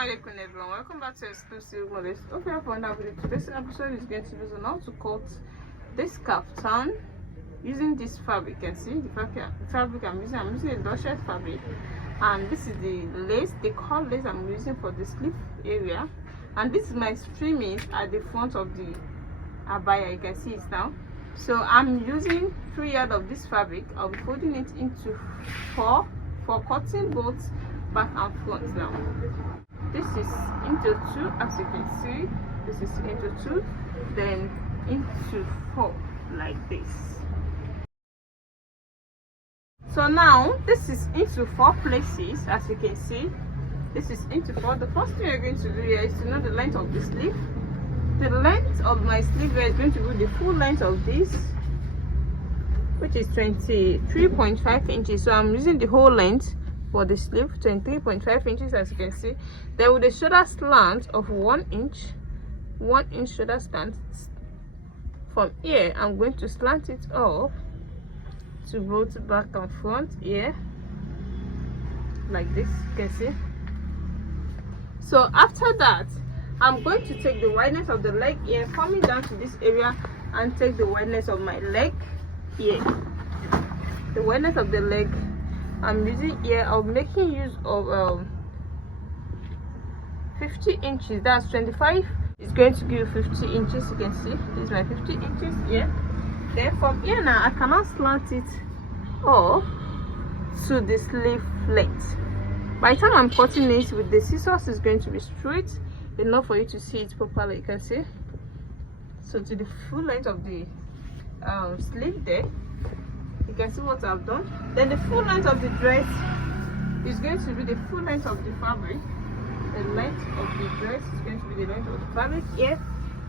Assalamualaikum everyone, welcome back to Exclusive Modest. Hope you have fun with it. Today's episode is going to be on how to cut this kaftan using this fabric. You can see the fabric I'm using a dusted fabric, and this is the lace, the cut lace I'm using for the sleeve area, and this is my trimming at the front of the abaya. You can see it now. So I'm using 3 yards of this fabric. I'll be folding it into 4 for cutting both back and front. Now this is into 2, as you can see. This is into 2, then into 4, like this. So now this is into 4 places, as you can see. This is into 4. The first thing you're going to do here is to know the length of the sleeve. The length of my sleeve is going to be the full length of this, which is 23.5 inches. So I'm using the whole length for the sleeve, 23.5 inches, as you can see. Then with a shoulder slant of 1 inch, 1 inch shoulder slant. From here I'm going to slant it up to both back and front here, like this, you can see. So after that, I'm going to take the wideness of the leg here, coming down to this area, and take the wideness of my leg here. The wideness of the leg I'm using here, I'm making use of 50 inches. That's 25 is going to give 50 inches. You can see this is my 50 inches here. Then from here now I cannot slant it up to the sleeve length. By the time I'm cutting it with the scissors, it's going to be straight enough for you to see it properly. You can see. So to the full length of the sleeve there, you can see what I've done. Then the full length of the dress is going to be the full length of the fabric. The length of the dress is going to be the length of the fabric here,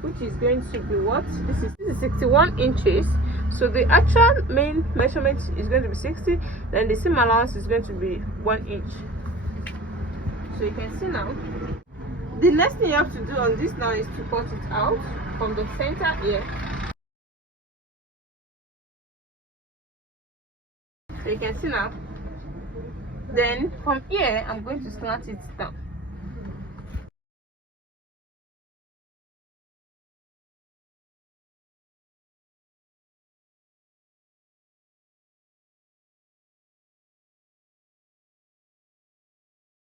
which is going to be what? This is 61 inches. So the actual main measurement is going to be 60. Then the seam allowance is going to be 1 inch. So you can see now. The next thing you have to do on this now is to cut it out from the center here. So you can see now. Then from here I'm going to slant it down.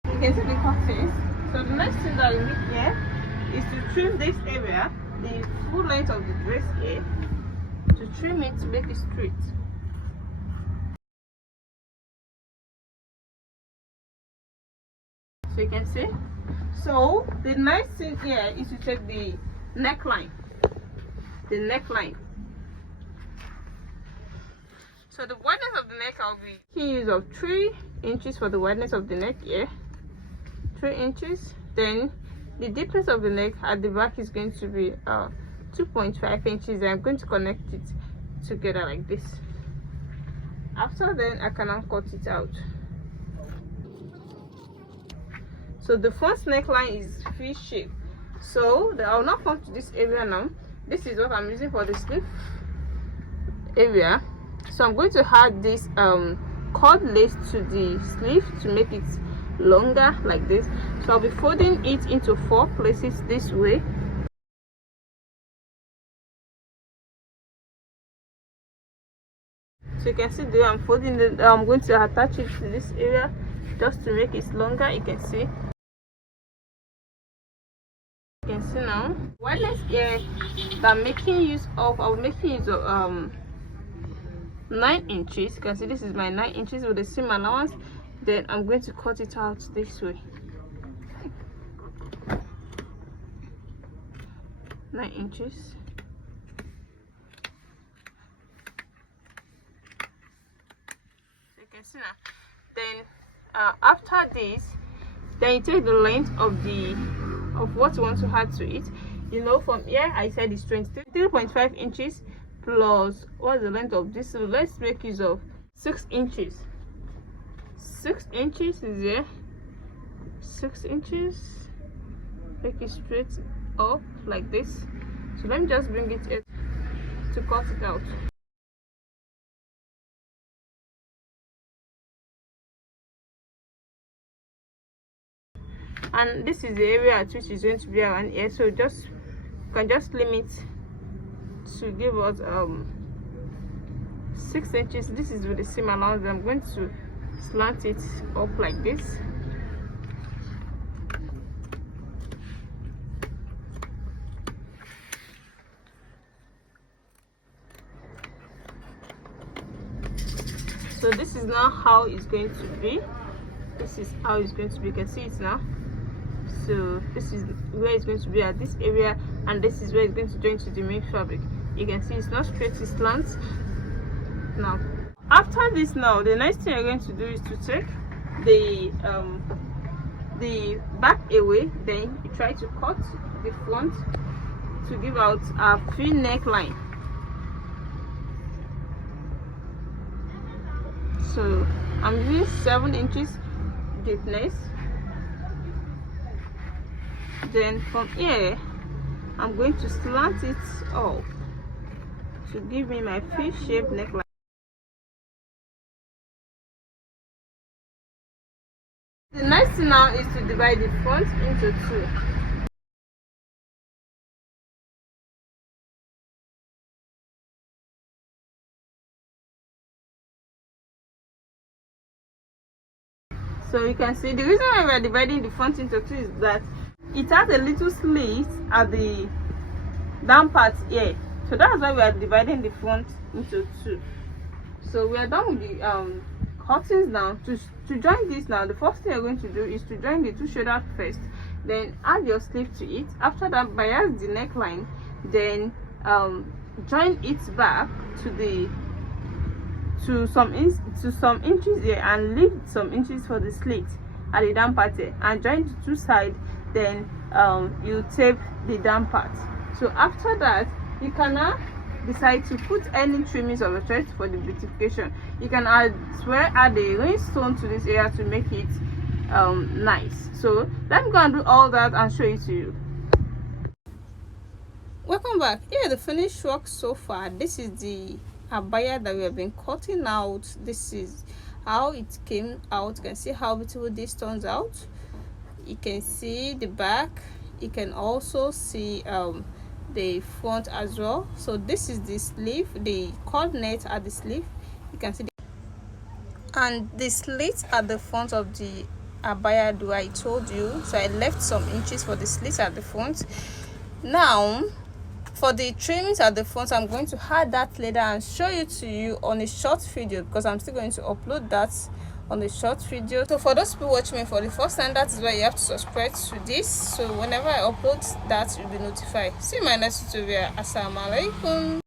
You can see the cuttings. So the next thing that you need here is to trim this area, the full length of the dress here, to trim it to make it straight. So you can see. So the next thing here is to take the neckline. The neckline. So the wideness of the neck, I'll be making use of 3 inches for the wideness of the neck here. 3 inches. Then the deepness of the neck at the back is going to be 2.5 inches. I'm going to connect it together like this. After then I can now cut it out. So the first neckline is V shape. So I will not come to this area now. This is what I'm using for the sleeve area. So I'm going to add this cord lace to the sleeve to make it longer like this. So I'll be folding it into 4 places this way. So you can see there I'm folding it. I'm going to attach it to this area just to make it longer. You can see. You can see now. Wideness here that I'm making use of, I'm making use of 9 inches. You can see this is my 9 inches with the seam allowance. Then I'm going to cut it out this way. 9 inches. So you can see now. Then after this, then you take the length of what you want to add to it. You know, from here I said it's 23.5 inches plus what's the length of this. So let's make use of 6 inches. 6 inches is here. 6 inches. Make it straight up like this. So let me just bring it in to cut it out. and this is the area at which is going to be around here. So just you can just limit to give us 6 inches. This is with the seam allowance. I'm going to slant it up like this. So this is now how it's going to be. This is how it's going to be. You can see it now. So this is where it's going to be at this area, and this is where it's going to join to the main fabric. You can see it's not straight, it's slant. Now after this, now the next thing you're going to do is to take the back away. Then you try to cut the front to give out a free neckline. So I'm using 7 inches deepness. Then from here I'm going to slant it up to give me my fish-shaped neckline. The next thing now is to divide the front into 2. So you can see the reason why we are dividing the front into 2 is that it has a little slit at the down part here. So that's why we are dividing the front into 2. So we are done with the cuttings now. To join this now, the first thing you're going to do is to join the 2 shoulders first, then add your sleeve to it. After that, bias the neckline, then join it back to some inches here, and leave some inches for the slit at the down part here, and join the 2 sides. Then you tape the down part. So after that, you can now decide to put any trimmings of the thread for the beautification. You can add a rhinestone to this area to make it nice. So let me go and do all that and show it to you. Welcome back. Here the finished work so far. This is the abaya that we have been cutting out. This is how it came out. You can see how beautiful this turns out. You can see the back. You can also see the front as well. So this is the sleeve, the coordinate at the sleeve. You can see and the slit at the front of the abaya do I told you. So I left some inches for the slit at the front. Now for the trimmings at the front, I'm going to add that later and show it to you on a short video, because I'm still going to upload that on the short video. So for those people watching me for the first time, that is why you have to subscribe to this, so whenever I upload that, you'll be notified. See you in my next tutorial. Assalamu alaikum.